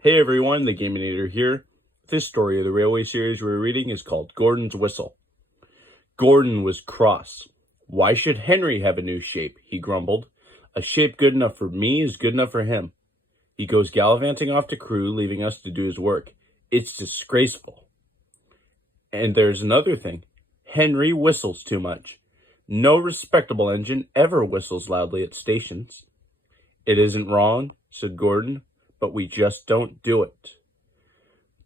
Hey everyone, the Gaminator here. This story of the railway series we're reading is called Gordon's Whistle. Gordon was cross. Why should Henry have a new shape? He grumbled. A shape good enough for me is good enough for him. He goes gallivanting off to Crewe, leaving us to do his work. It's disgraceful. And there's another thing. Henry whistles too much. No respectable engine ever whistles loudly at stations. It isn't wrong, said Gordon, but we just don't do it.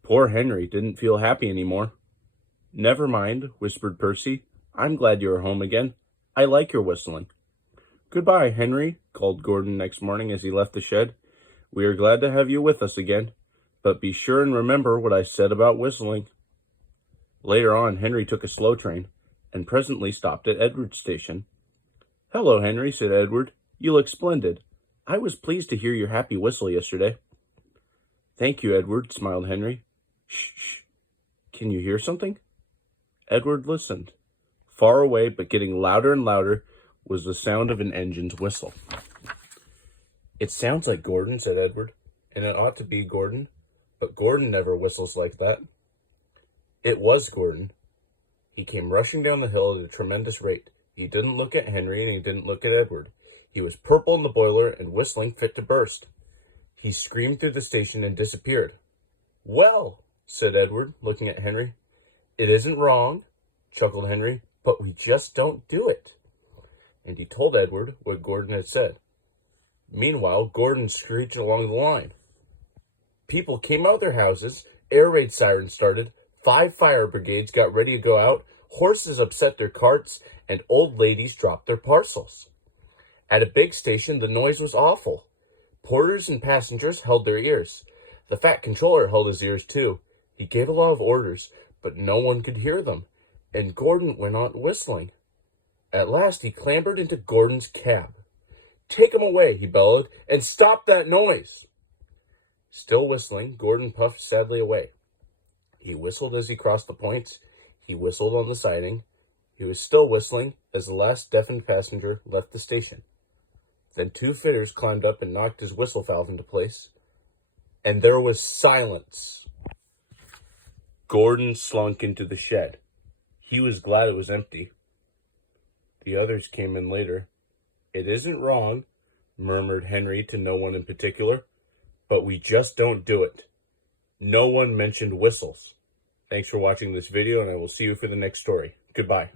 Poor Henry didn't feel happy anymore. Never mind, whispered Percy. I'm glad you're home again. I like your whistling. Goodbye, Henry, called Gordon next morning as he left the shed. We are glad to have you with us again, but be sure and remember what I said about whistling. Later on, Henry took a slow train and presently stopped at Edward's station. Hello, Henry, said Edward. You look splendid. I was pleased to hear your happy whistle yesterday. Thank you, Edward, smiled Henry. Shh. Can you hear something? Edward listened. Far away, but getting louder and louder, was the sound of an engine's whistle. It sounds like Gordon, said Edward, and it ought to be Gordon, but Gordon never whistles like that. It was Gordon. He came rushing down the hill at a tremendous rate. He didn't look at Henry, and he didn't look at Edward. He was purple in the boiler and whistling fit to burst. He screamed through the station and disappeared. Well, said Edward, looking at Henry. It isn't wrong, chuckled Henry, but we just don't do it. And he told Edward what Gordon had said. Meanwhile, Gordon screeched along the line. People came out of their houses, air raid sirens started, 5 fire brigades got ready to go out, horses upset their carts, and old ladies dropped their parcels. At a big station, the noise was awful. Porters and passengers held their ears. The fat controller held his ears too. He gave a lot of orders, but no one could hear them, and Gordon went on whistling. At last, he clambered into Gordon's cab. Take him away, he bellowed, and stop that noise. Still whistling, Gordon puffed sadly away. He whistled as he crossed the points. He whistled on the siding. He was still whistling as the last deafened passenger left the station. Then 2 fitters climbed up and knocked his whistle valve into place. And there was silence. Gordon slunk into the shed. He was glad it was empty. The others came in later. It isn't wrong, murmured Henry to no one in particular, but we just don't do it. No one mentioned whistles. Thanks for watching this video, and I will see you for the next story. Goodbye.